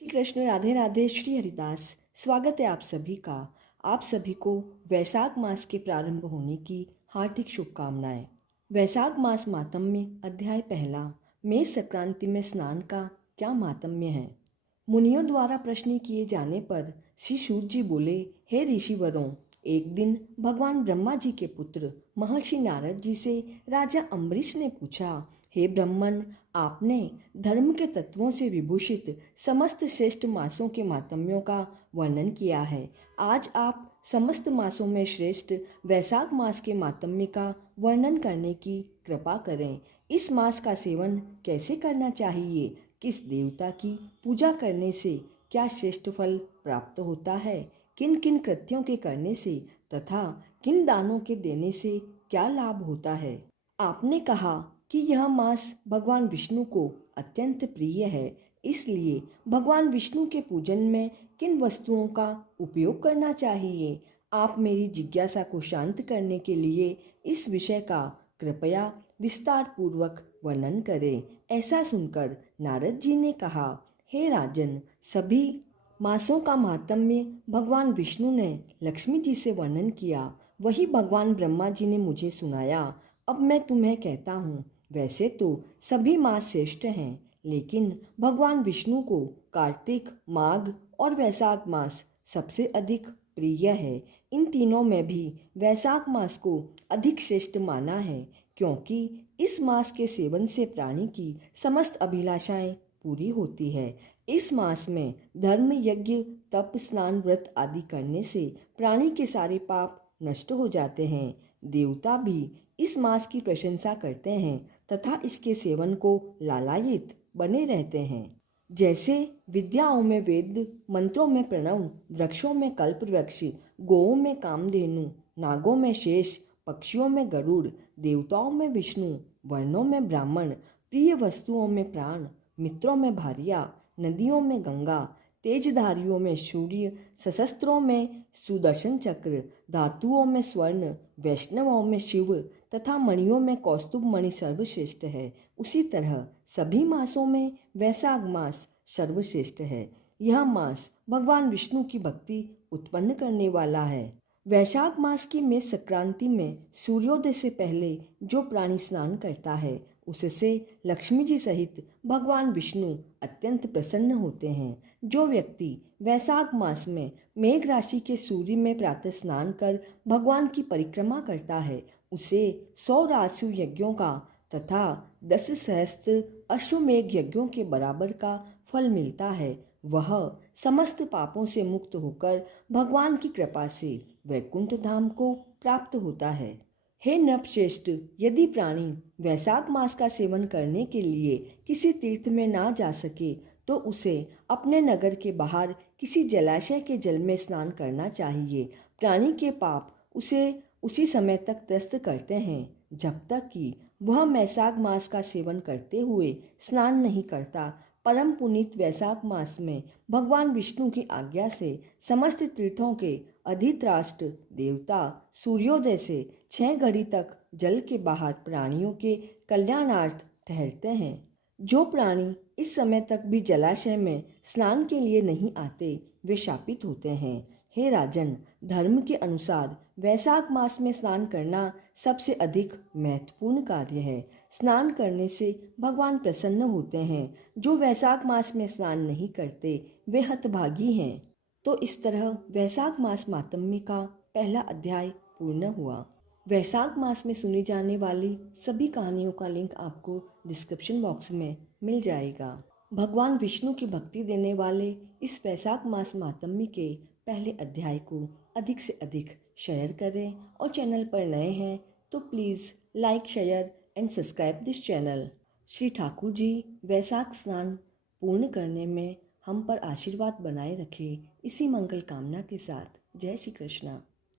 श्री कृष्ण, राधे राधे, श्री हरिदास। स्वागत है आप सभी का। आप सभी को वैशाख मास के प्रारंभ होने की हार्दिक शुभकामनाएं। वैशाख मास मातम्य अध्याय पहला। मेष संक्रांति में स्नान का क्या मातम्य है। मुनियों द्वारा प्रश्न किए जाने पर श्री सूत जी बोले, हे ऋषिवरों, एक दिन भगवान ब्रह्मा जी के पुत्र महर्षि नारद जी से राजा अम्बरीश ने पूछा, हे ब्रह्मन, आपने धर्म के तत्वों से विभूषित समस्त श्रेष्ठ मासों के मातम्यों का वर्णन किया है। आज आप समस्त मासों में श्रेष्ठ वैशाख मास के मातम्य का वर्णन करने की कृपा करें। इस मास का सेवन कैसे करना चाहिए, किस देवता की पूजा करने से क्या श्रेष्ठ फल प्राप्त होता है, किन किन कृत्यों के करने से तथा किन दानों के देने से क्या लाभ होता है। आपने कहा कि यह मास भगवान विष्णु को अत्यंत प्रिय है, इसलिए भगवान विष्णु के पूजन में किन वस्तुओं का उपयोग करना चाहिए। आप मेरी जिज्ञासा को शांत करने के लिए इस विषय का कृपया विस्तार पूर्वक वर्णन करें। ऐसा सुनकर नारद जी ने कहा, हे राजन, सभी मासों का मातम्य भगवान विष्णु ने लक्ष्मी जी से वर्णन किया, वही भगवान ब्रह्मा जी ने मुझे सुनाया। अब मैं तुम्हें कहता हूँ, वैसे तो सभी मास श्रेष्ठ हैं, लेकिन भगवान विष्णु को कार्तिक, माघ और वैशाख मास सबसे अधिक प्रिय है। इन तीनों में भी वैशाख मास को अधिक श्रेष्ठ माना है, क्योंकि इस मास के सेवन से प्राणी की समस्त अभिलाषाएं पूरी होती है। इस मास में धर्म, यज्ञ, तप, स्नान, व्रत आदि करने से प्राणी के सारे पाप नष्ट हो जाते हैं। देवता भी इस मास की प्रशंसा करते हैं तथा इसके सेवन को लालायित बने रहते हैं। जैसे विद्याओं में वेद, मंत्रों में प्रणव, वृक्षों में कल्प वृक्ष, गोओं में कामधेनु, नागों में शेष, पक्षियों में गरुड़, देवताओं में विष्णु, वर्णों में ब्राह्मण, प्रिय वस्तुओं में प्राण, मित्रों में भार्या, नदियों में गंगा, तेजधारियों में सूर्य, सशस्त्रों में सुदर्शन चक्र, धातुओं में स्वर्ण, वैष्णवों में शिव तथा मणियों में कौस्तुभ मणि सर्वश्रेष्ठ है। उसी तरह सभी मासों में वैशाख मास सर्वश्रेष्ठ है। यह मास भगवान विष्णु की भक्ति उत्पन्न करने वाला है। वैशाख मास की मेष संक्रांति में सूर्योदय से पहले जो प्राणी स्नान करता है, उससे लक्ष्मी जी सहित भगवान विष्णु अत्यंत प्रसन्न होते हैं। जो व्यक्ति वैशाख मास में मेघ राशि के सूर्य में प्रातः स्नान कर भगवान की परिक्रमा करता है, उसे 100 राजसूय यज्ञों का तथा 10 सहस्त्र अश्वमेघ यज्ञों के बराबर का फल मिलता है। वह समस्त पापों से मुक्त होकर भगवान की कृपा से वैकुंठ धाम को प्राप्त होता है। हे नृपश्रेष्ठ, यदि प्राणी वैशाख मास का सेवन करने के लिए किसी तीर्थ में ना जा सके तो उसे अपने नगर के बाहर किसी जलाशय के जल में स्नान करना चाहिए। प्राणी के पाप उसे उसी समय तक त्रस्त करते हैं जब तक कि वह वैशाख मास का सेवन करते हुए स्नान नहीं करता। परम पुनीत वैशाख मास में भगवान विष्णु की आज्ञा से समस्त तीर्थों के अधित्राष्ट्र देवता सूर्योदय से 6 घड़ी तक जल के बाहर प्राणियों के कल्याणार्थ ठहरते हैं। जो प्राणी इस समय तक भी जलाशय में स्नान के लिए नहीं आते, वे शापित होते हैं। हे राजन, धर्म के अनुसार वैशाख मास में स्नान करना सबसे अधिक महत्वपूर्ण कार्य है। स्नान करने से भगवान प्रसन्न होते हैं। जो वैशाख मास में स्नान नहीं करते, वे हतभागी हैं। तो इस तरह वैशाख मास मातम्य का पहला अध्याय पूर्ण हुआ। वैशाख मास में सुनी जाने वाली सभी कहानियों का लिंक आपको डिस्क्रिप्शन बॉक्स में मिल जाएगा। भगवान विष्णु की भक्ति देने वाले इस वैशाख मास मातम्य के पहले अध्याय को अधिक से अधिक शेयर करें और चैनल पर नए हैं तो please like, share and subscribe this channel. Shri Thakur ji वैशाख स्नान पूर्ण करने में हम पर आशीर्वाद बनाए रखें, इसी मंगल कामना के साथ। जय श्री कृष्णा।